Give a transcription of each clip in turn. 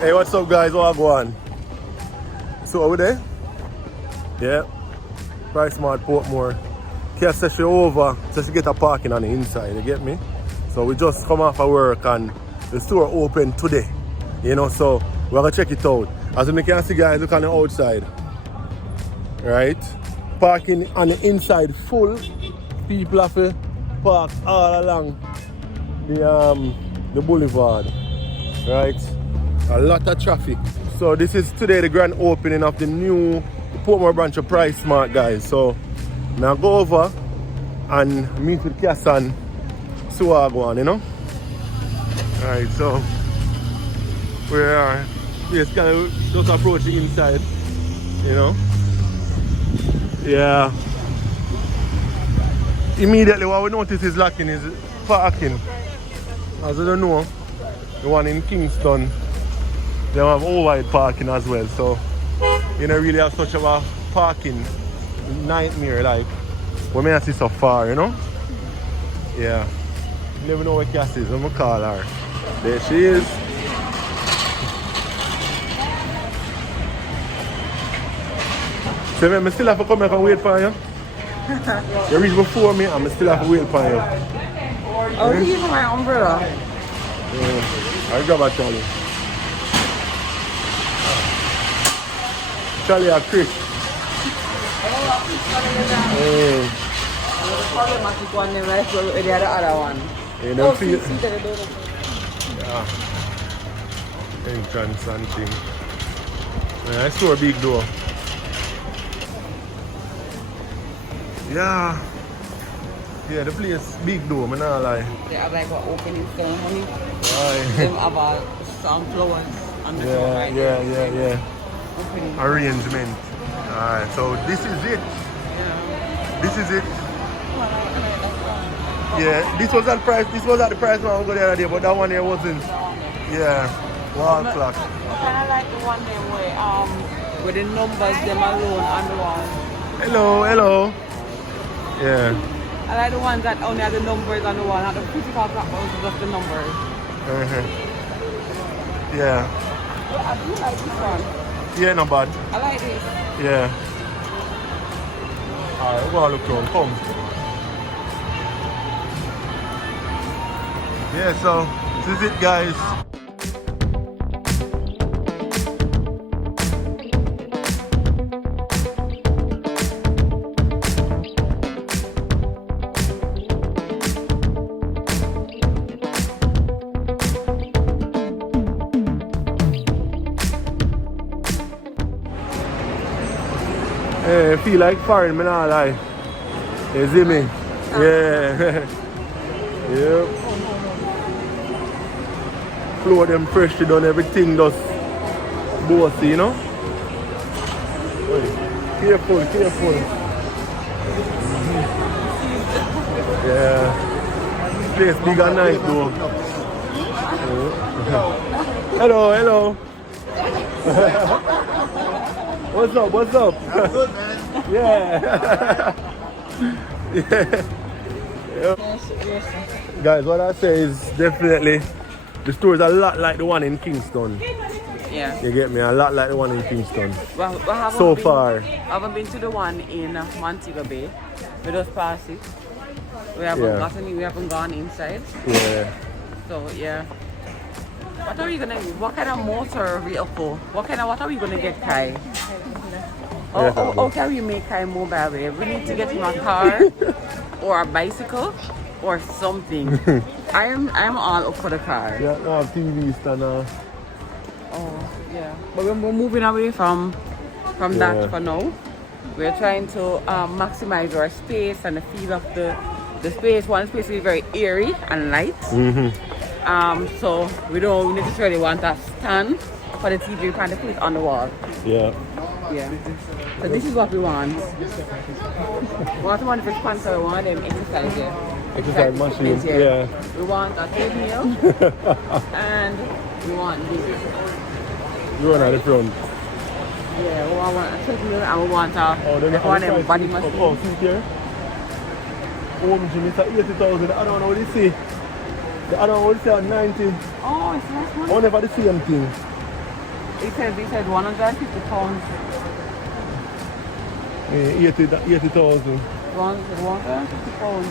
Hey, what's up, guys? What go on? So, are we there? Yeah. PriceSmart Portmore. Cass says she over, so she get a parking on the inside, you get me? So we just come off of work and the store open today. You know, so we're gonna check it out. As you can see, guys, look on the outside. Right? Parking on the inside full. People have to park all along the boulevard. Right? A lot of traffic. So this is today the grand opening of the new Portmore branch of PriceSmart, guys. So now go over and meet with Cass and see what I go on, you know? Alright, so we are just kind of just approach the inside, you know? Yeah. Immediately what we notice is lacking is parking. As you don't know, the one in Kingston, they have overwide parking as well, so you don't really have such a parking nightmare like we may see so far, you know? Yeah. You never know where Cass is, I'm gonna call her. There she is. So I still have to come back and wait for you. You reach before me and I still have to wait for you. Oh, you using my umbrella? Yeah. I'll grab a Charlie. Charlie or Chris? Hey. The problematic one, then let's go with the other one. You don't feel it? Yeah. Entrance and thing. Yeah, I saw a big door. Yeah. Yeah, the place big door, I'm not lie. They have like an opening ceremony. Right. They have some flowers on the floor right there. Yeah. Opening. Arrangement. Alright, so this is it. Yeah. This is it. Yeah, this was at price. This was at the price when we got the other day, but that one here wasn't. Yeah, wall clock. I kind of like the one there where the numbers them alone on the wall. Hello. Yeah. I like the ones that only have the numbers on the wall, not the physical clock, but just the numbers. Yeah. But I do like this one. Yeah, not bad. I like this. Yeah. Alright, we'll look around. Come. Yeah, so this is it, guys. Hey, I feel like foreign, man, I lie. You see me? Yeah. Yep. Floor them fresh, they done everything just bossy, you know? Careful. Yeah. Place big and nice though. Hello. What's up? I'm good, man. Yeah. Yep. Yes. Guys, what I say is definitely the store is a lot like the one in Kingston. Yeah. You get me? A lot like the one in Kingston. Well, So far. I haven't been to the one in Montego Bay. We just passed it. We haven't gone inside. Yeah. So yeah. What kind of motor vehicle? What are we gonna get, Kai? How can we make Kai mobile? We need to get him a car or a bicycle or something. I'm all up for the car. Yeah, no TV stand. Oh yeah. But we're moving away from that for now. We're trying to maximize our space and the feel of the space. One space is very airy and light. So we don't necessarily want a stand for the TV. We plan to put it on the wall. Yeah. So this is what we want. What we want for sponsor, we want them exercise here. Exercise machine. Yeah. We want a treadmill and we want this. You run at the front. Yeah, we want a treadmill and we want a body machine. Oh, see here? Home gym is at 80,000. I don't know what you see. The other one is at 90. Oh, it's nice one. Only for the same thing. He said 150 pounds. 80,000. 150 pounds.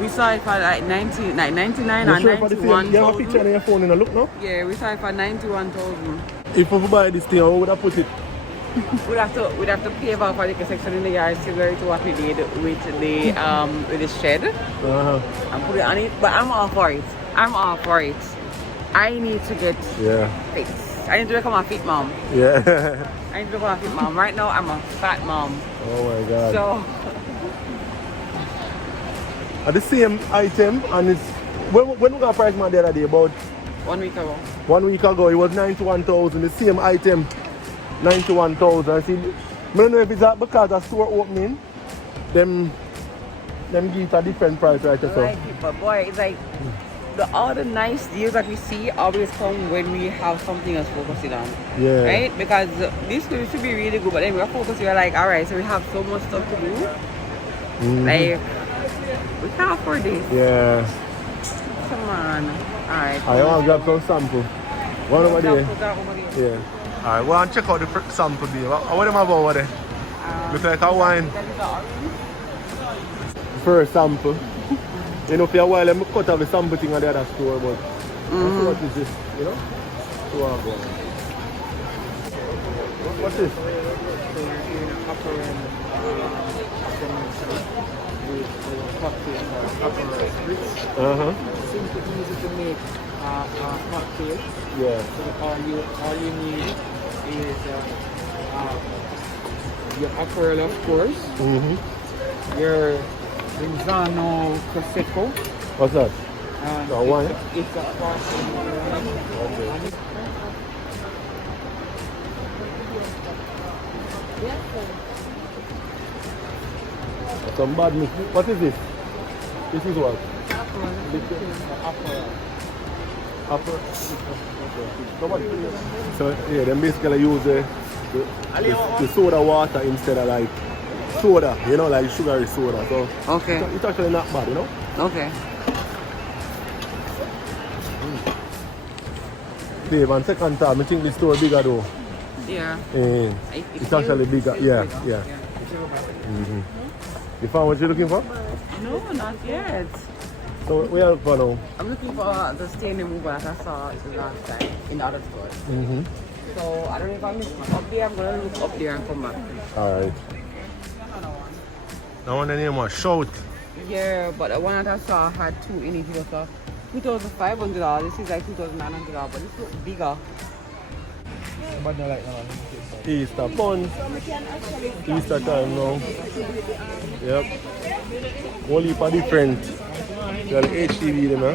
We saw it for like 99 or Sure for the same? 91. You have a picture on your phone and a look now? Yeah, we saw it for 91,000. If we buy this thing, how would I put it? We'd have to pave off a little section in the yard similar to what we did with the shed and put it on it. But I'm all for it. I need to get fit. I need to become a fit mom. Yeah. I need to become a fit mom. Right now I'm a fat mom. Oh my god. So at the same item, and it's when we got PriceSmart the other day, about 1 week ago. 1 week ago, it was 91,000. The same item, 91,000. See, I don't know if it's that because of store opening, them give it a different price, right? I like it, but boy, it's like all the nice deals that we see always come when we have something else focusing on. Yeah. Right? Because this should be really good, but then we're focused, we're like, alright, so we have so much stuff to do. Like, we can't afford this. Yeah. Come on. Alright. I want to grab some sample. One over there. Yeah. Yeah. Alright, well, check out the sample there. What am I about over there? Look like a wine. First sample. You know, for a while, I cut off the sample thing at the other store, but what is this? You know? So I'll go. What's this? Simple, easy to make cocktail. Yeah. So all you need is your apparel, of course. Your Rinzano Prosecco. What's that? Wine? It's a sparkling wine. Okay. Some bad mix. What is this? This is what? So yeah, they basically use the soda water instead of like soda, you know, like sugary soda. So okay. It's actually not bad, you know? Okay. Dave, and second time, I think the store bigger though. Yeah. It's actually bigger. Yeah. You found what you're looking for? No, not yet. So where are you for now? I'm looking for the stain remover that I saw the last time in the other store. So I don't know if I'm up there. I'm gonna look up there and come back. Alright. That one the name was Shout. Yeah, but the one that I saw had two in it. It was $2,500. This is like $2,900, but this looks bigger. Easter fun. Easter time now. Yep. Whole heap of different. Got HTV them, huh?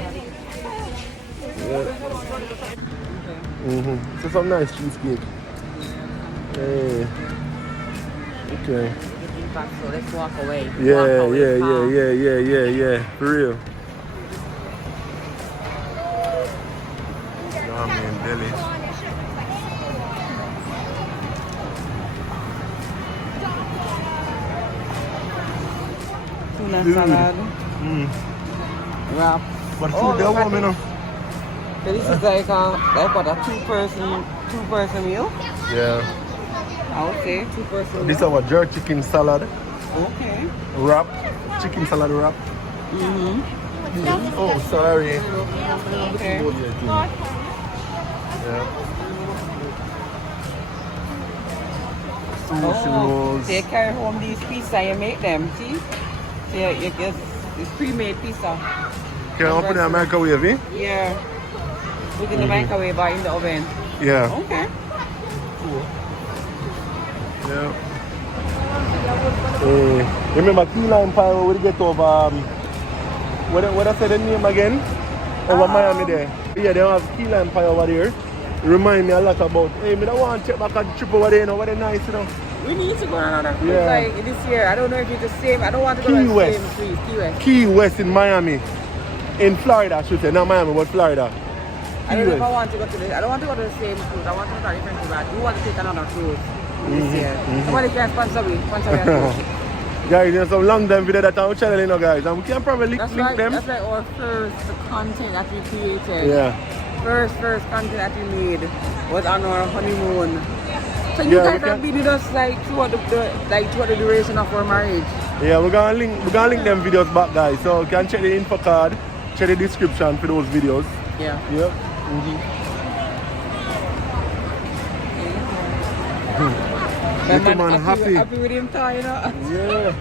Yeah. So some nice cheesecake. Hey. Okay. So let's walk away. Yeah. For real. Ramen deli. Tuna salad. Wrap. But food they're warm, you know. So this is like what, a two-person meal? Yeah. I would say two-person meal. This is our jerk chicken salad. Okay. Wrap. Chicken salad wrap. Oh, sorry. Okay. Yeah. Sushi rolls. So you carry home these pizza, you make them, see? So you get it's pre-made pizza. Can you open the microwave, eh? Yeah. Put in the microwave or in the oven. Yeah. Okay. Cool. Yeah. Remember key lime pie where we get over what I said the name again? Over Miami there. Yeah, they have key lime pie over there. Remind me a lot about, hey, I don't want to check back on the trip over there, you know, where they're nice, you know. We need to go on another cruise like this year. I don't know if it's the same. I don't want to go Key on the West. same cruise. Key West. Key West in Miami. In Florida, I should say. Not Miami, but Florida. I don't know if I want to go to I don't want to go to the same cruise. I want to go to a different cruise. I do want to take another cruise this year. Somebody can sponsor me. Sponsor me a cruise. Guys, there's some long time video that I'm channel, you know, guys. And we can probably link them. That's like our first content that we created. Yeah. first content that we made was on our honeymoon. So you guys have been with us like throughout the duration of our marriage. Yeah, we're gonna link them videos back, guys. So you can check the info card, check the description for those videos. Yeah. Yep. Little man happy. Happy with him toy, you know? Yeah.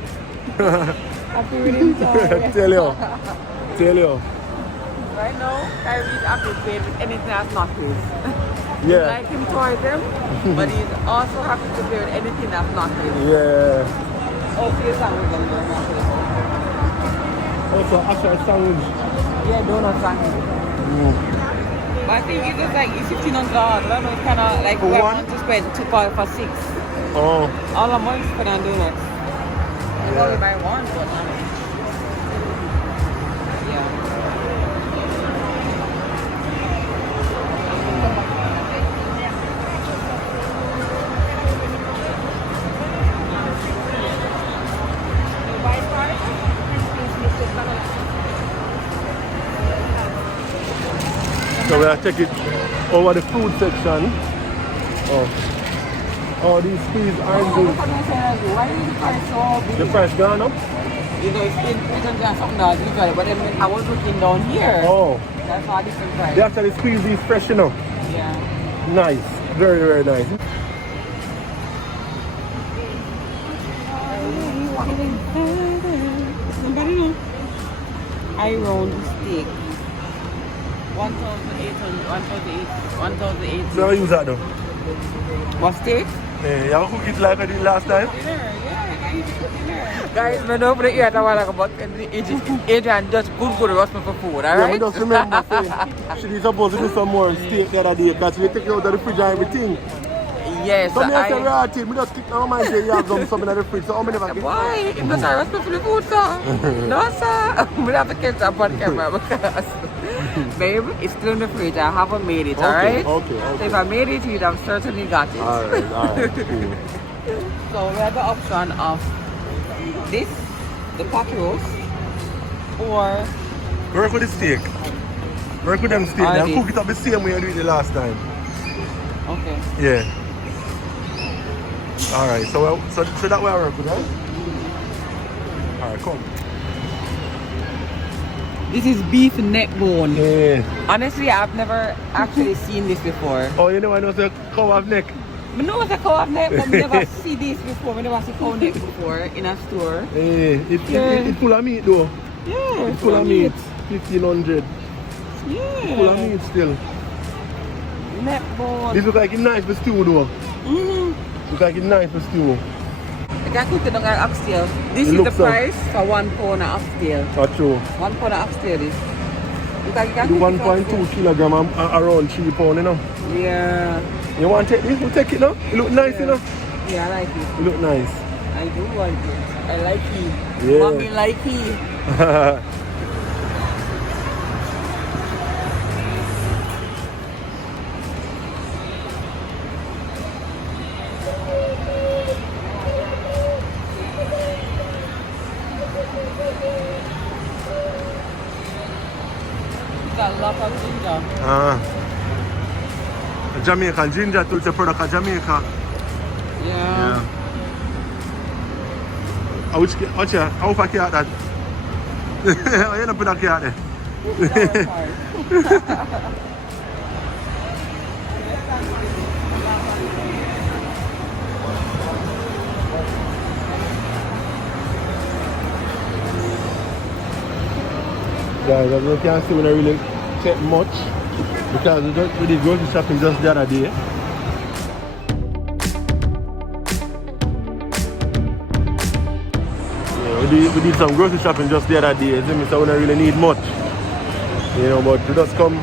Happy with him toy. Tell you. Right now, Kyrie's happy with anything that's not his. Yeah. He like him toy them, but he's also happy to play with anything that's not his. Yeah. Okay, sandwich and donut. Also, actual sandwich. Yeah, donut sandwich. But I think it's just like it's $1,500. I don't know, it's kind of like for we one? want to spend for 6. Oh. All the money spent on donuts. You only buy one, but yeah. So we'll check it over the food section. Oh, these squeezed orange juice. Why is the price so big? The price gone up? You know, it's been $300 usually, but then when I was looking down here, Oh. that's all different price. They actually squeeze these fresh, you know. Yeah. Nice. Very, very nice. Somebody know? I round steak. 1,800. So how you use that though? What steak? Yeah, you have to cook it like I did last time? Guys, when I open it here, I want to about Adrian just good roast me for food, Yeah, alright? I just remember saying she is supposed to do some more steak the other day because we take it out of the fridge and everything. Yes, So I say, right, we just keep my mind say you have something in the fridge, so how many never get why? I'm not roast me for the food, sir. No, sir. We have to catch up on camera because, babe, it's still in the fridge. I haven't made it, alright? Okay. So if I made it, you'd have certainly got it. Alright, cool. So we have the option of this, the pot roast, or Work with the steak. Work with them steak. Now cook it up the same way you did it the last time. okay. Yeah. Alright, so that way I work with, right? Alright, come. This is beef neck bone. Yeah. Honestly, I've never actually seen this before. Oh, you know I know the cow have neck. I know it's a cow neck, but we never see this before. We never see cow neck before in a store. Hey, it's full of meat though. Yeah, It's full of meat. 1,500. Yeah. Full of meat still. Neck bone. This looks like it's nice for stew though. Looks like it's nice for stew. I can cook it on an oxtail. This It is the looks price for 1 pound of oxtail. That's true. 1 pound of oxtail is. You can The cook it 1.2 kilogram around 3 pounds, you know. Yeah. You want to take this? We'll take it now. It look nice, you know. Yeah, I like it. It look nice. I do like it. I like it. Yeah. Mommy like it. Got a lot of ginger. Jamaican ginger too, it's a product of Jamaica. Yeah. How far can that? You don't put that cat there. Guys, as you can see, we don't really check much because we did grocery shopping just the other day. Yeah, we did some grocery shopping just the other day, so we don't really need much. You know, but we just come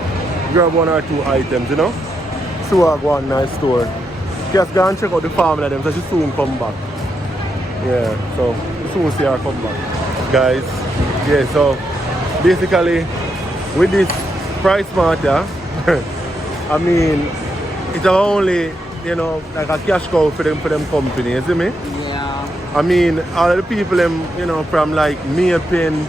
grab 1 or 2 items, you know. So I go on nice store. Just go and check out the family them, so she soon come back. Yeah, so we soon see her come back. Guys, yeah, so basically with this PriceSmart, yeah, I mean, it's only, you know, like a cash cow for them company, you see me? Yeah. I mean, all of the people them, you know, from like Maypen,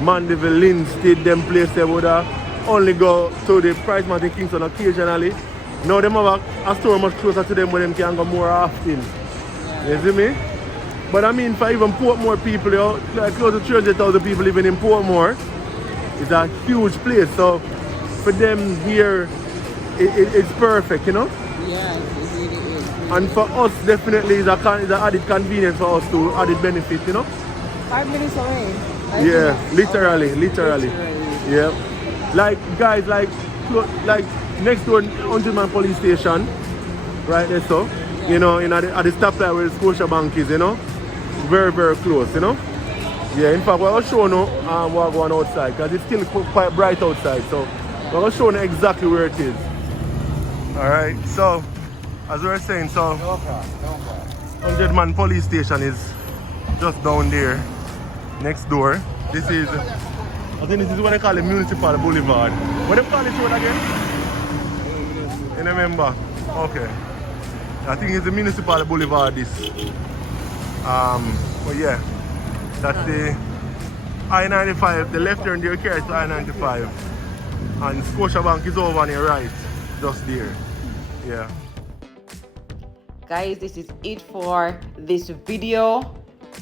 Mandeville, Linstead, them place they would have only go to the PriceSmart in Kingston occasionally. Now them have a store much closer to them where them can go more often. You see me? But I mean, for even Portmore people, like close to 300,000 people living in Portmore, it's a huge place. So for them here, it's perfect, you know? Yeah, it really is. And for us, definitely, it's an added convenience for us to added benefit, you know? 5 minutes away. Yeah, literally. Yeah. Like, guys, like next door, 100-man police station, right there, so, you know, at the stoplight where the Scotiabank is, you know? Very, very close, you know? Yeah, in fact, we're showing you we're going outside because it's still quite bright outside. So we're going to show you exactly where it is. Alright, so as we were saying, so 100-man police station is just down there, next door. This is, I think this is what they call the Municipal Boulevard. What do they call this road again? You remember? Okay. I think it's the Municipal Boulevard, this. But yeah, that's the I-95, the left turn there carries to I-95. And Scotiabank is over on your right, just there. Yeah. Guys, this is it for this video.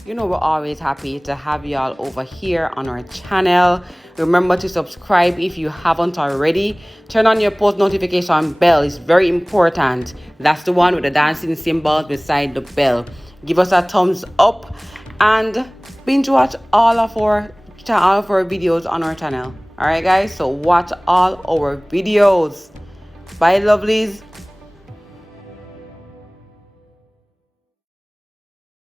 You know, we're always happy to have y'all over here on our channel. Remember to subscribe if you haven't already. Turn on your post notification bell. It's very important. That's the one with the dancing symbols beside the bell. Give us a thumbs up and binge watch all of our videos on our channel. All right, guys, so watch all our videos. Bye, lovelies.